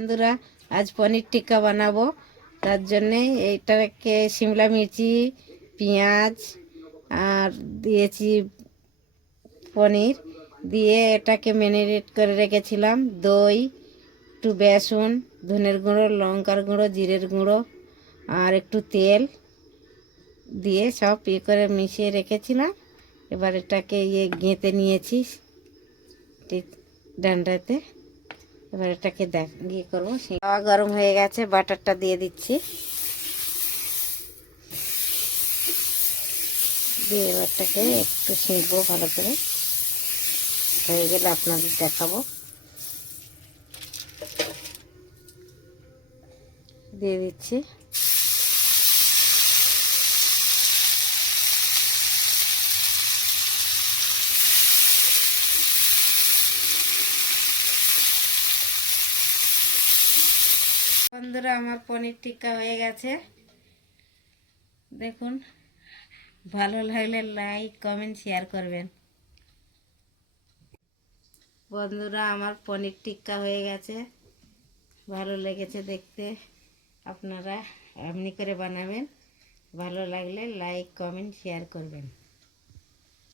বন্ধুরা, আজ পনির টিক্কা বানাবো। তার জন্যে এইটাকে শিমলা মির্চি, পেঁয়াজ আর দিয়েছি পনির দিয়ে এটাকে ম্যারিনেট করে রেখেছিলাম। দই, একটু বেসন, ধনের গুঁড়ো, লঙ্কার গুঁড়ো, জিরের গুঁড়ো আর একটু তেল দিয়ে সব করে মিশিয়ে রেখেছিলাম। এবার এটাকে গেঁথে নিয়েছি ডান্ডাতে। এবার এটাকে করবো। তাওয়া গরম হয়ে গেছে, বাটারটা দিয়ে দিচ্ছি। দিয়ে এবারটাকে একটু সেঁকবো ভালো করে। হয়ে গেলে আপনাদের দেখাবো। দিয়ে দিচ্ছি। বন্ধুরা, আমার পনির টিক্কা হয়ে গেছে। দেখুন, ভালো লাগলে লাইক, কমেন্ট, শেয়ার করবেন। বন্ধুরা, আমার পনির টিক্কা হয়ে গেছে। ভালো লেগেছে দেখতে। আপনারা এমনি করে বানাবেন। ভালো লাগলে লাইক, কমেন্ট, শেয়ার করবেন।